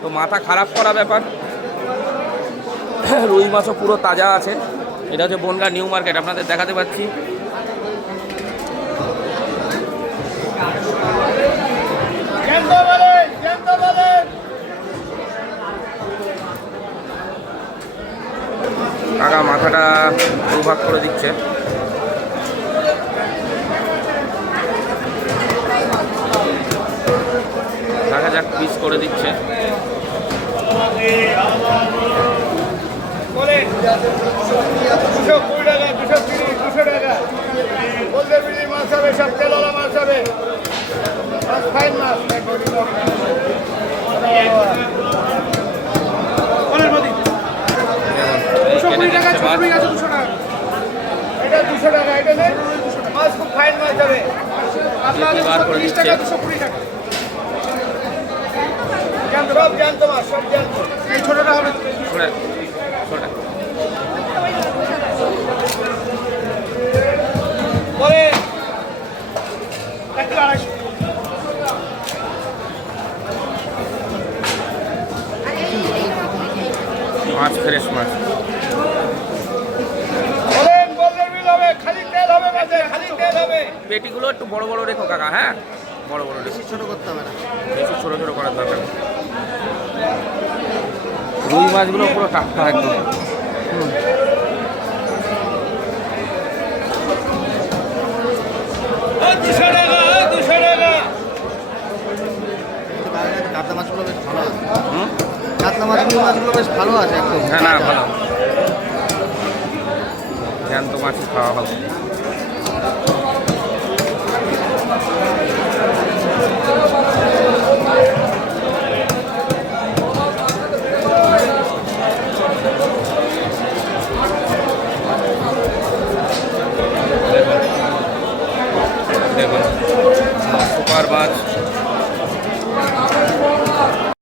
তো মাথা খারাপ করা ব্যাপার। রুই মাছও পুরো তাজা আছে। এটা হচ্ছে বনগাঁ নিউ মার্কেট, আপনাদের দেখাতে পাচ্ছি। কাকা মাথাটা দুভাগ করে দিচ্ছে। দেখা যাক পিস করে দিচ্ছে। বার করে দিচ্ছে। সব জানতো মাছ, সব জানতো। এই ছোটটা হবে বলে 1 কিলো 250। মাছ ফ্রেশ মাছ। খালি তেল হবে মাঝে, খালি তেল হবে। পেটিগুলো একটু বড় বড় রেখো কাকা। হ্যাঁ, বড় বড় রেখো, ছোট করতে হবে না, বেশি ছোট ছোট করার দরকার। রুই মাছগুলো পুরো টাটকা একদম। কাতলা মাছগুলো বেশ ভালো আছে। কাতলা মাছগুলো বেশ ভালো আছে একদম। হ্যাঁ, না ভালো, জ্যান্ত মাছ খাওয়া ভালো। দেখুন সুপার মাছ।